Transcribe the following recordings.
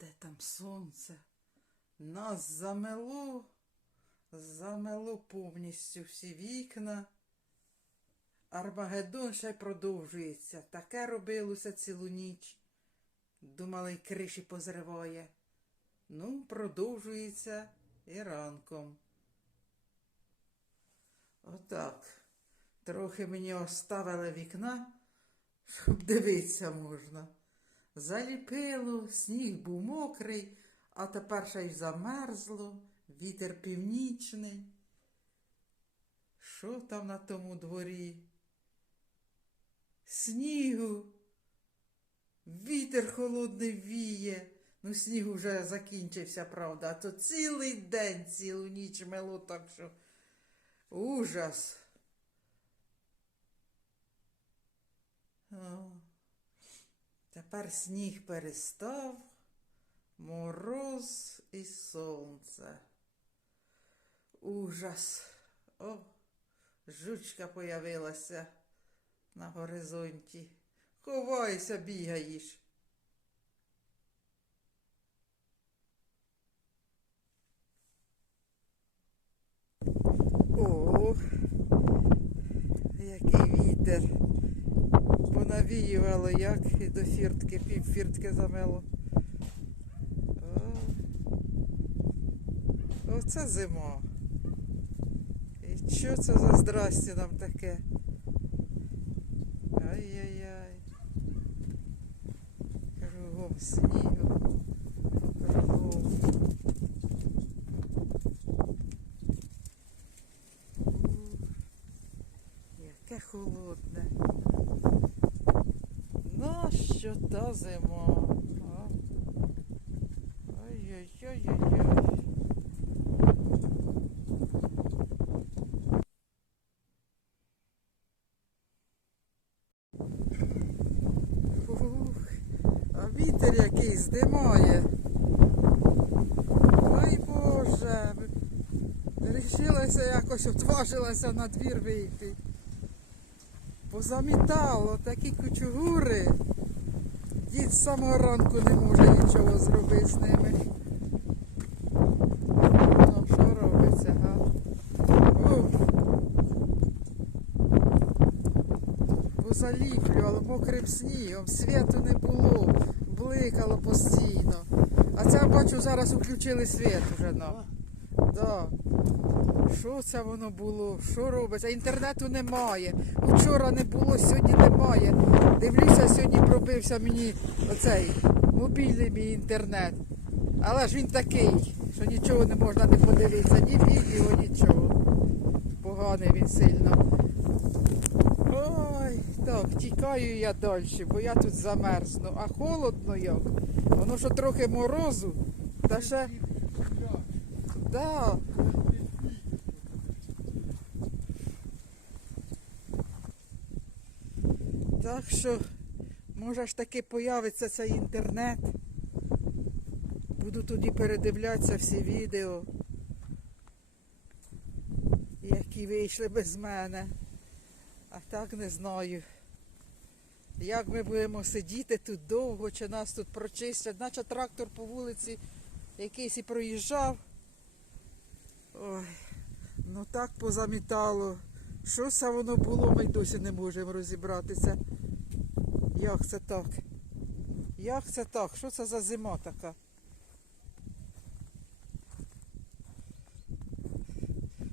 Де там сонце? Нас замело, замело повністю всі вікна. Армагеддон ще продовжується. Таке робилося цілу ніч. Думали, й криші позриває. Ну, продовжується і ранком. Отак. Трохи мені оставили вікна, щоб дивитися можна. Заліпило, сніг був мокрий, а тепер ще й замерзло, вітер північний. Що там на тому дворі? Снігу. Вітер холодний віє. Ну, сніг вже закінчився, правда, а то цілий день, цілу ніч мело, так що ужас. О. Тепер сніг перестав, мороз і сонце. Ужас. О, жучка появилася на горизонті. Ховайся, бігаєш. О, який вітер. Понавіювало як і до фіртки, пів фіртки замело. Оце зима. І що це за здрасті нам таке? Ай-яй-яй. Кругом снігу. Кругом. Яке холодне. Нащо та зима? Ух, а вітер який здимає. Ой Боже. Рішилася якось, отважилася на двір вийти. Позамітало такі кучугури. Дід з самого ранку не може нічого зробити з ними. Ну, що робиться, га? Позаліплювало мокрим снігом, світу не було, бликало постійно. А це бачу, зараз включили світ уже. Да. Що це воно було? Що робиться? Інтернету немає. Вчора не було, сьогодні немає. Дивлюся, сьогодні пробився мені оцей мобільний мій інтернет. Але ж він такий, що нічого не можна не подивитися, ні відео, нічого. Поганий він сильно. Ой, так, тікаю я далі, бо я тут замерзну. А холодно як. Воно що трохи морозу, та ще. Да. Так що, може ж таки появиться цей інтернет. Буду тоді передивлятися всі відео, які вийшли без мене. А так не знаю. Як ми будемо сидіти тут довго, чи нас тут прочистять, наче трактор по вулиці якийсь і проїжджав. Ой, ну так позамітало. Що це воно було, ми досі не можемо розібратися. Як це так? Як це так? Що це за зима така?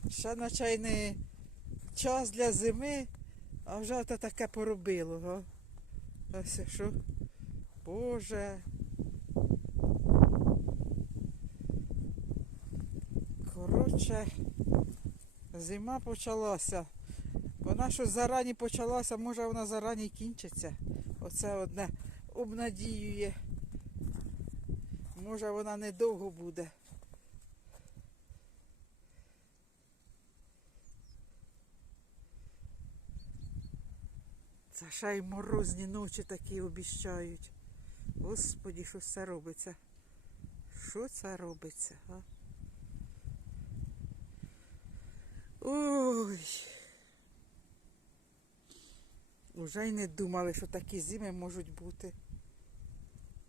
Ще наче не час для зими, а вже ото таке поробило, га? Ось що. Боже. Коротше, зима почалася. Вона щось зарані почалася, може вона зарані кінчиться. Оце одне обнадіює. Може вона недовго буде. Це ще й морозні ночі такі обіщають. Господі, що це робиться? Що це робиться? А? Ой. Уже й не думали, що такі зими можуть бути.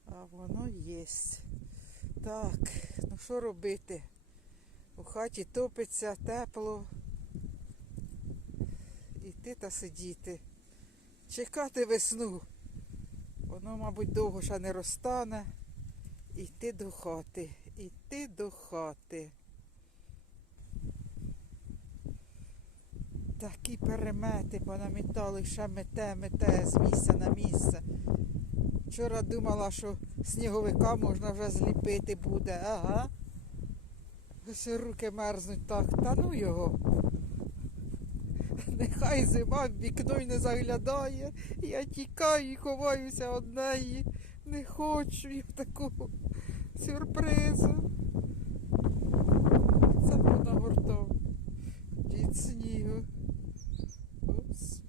А воно єсть. Так, ну що робити? У хаті топиться тепло. Іти та сидіти. Чекати весну. Воно, мабуть, довго ще не розтане. Іти до хати. Іти до хати. Такі перемети понамітали, ще мете, мете з місця на місце. Вчора думала, що сніговика можна вже зліпити буде. Ага. Ось руки мерзнуть так. Та ну його. Нехай зима в вікно й не заглядає. Я тікаю і ховаюся од неї. Не хочу я такого сюрпризу. Це вона гуртом. Дід снігу. Oops.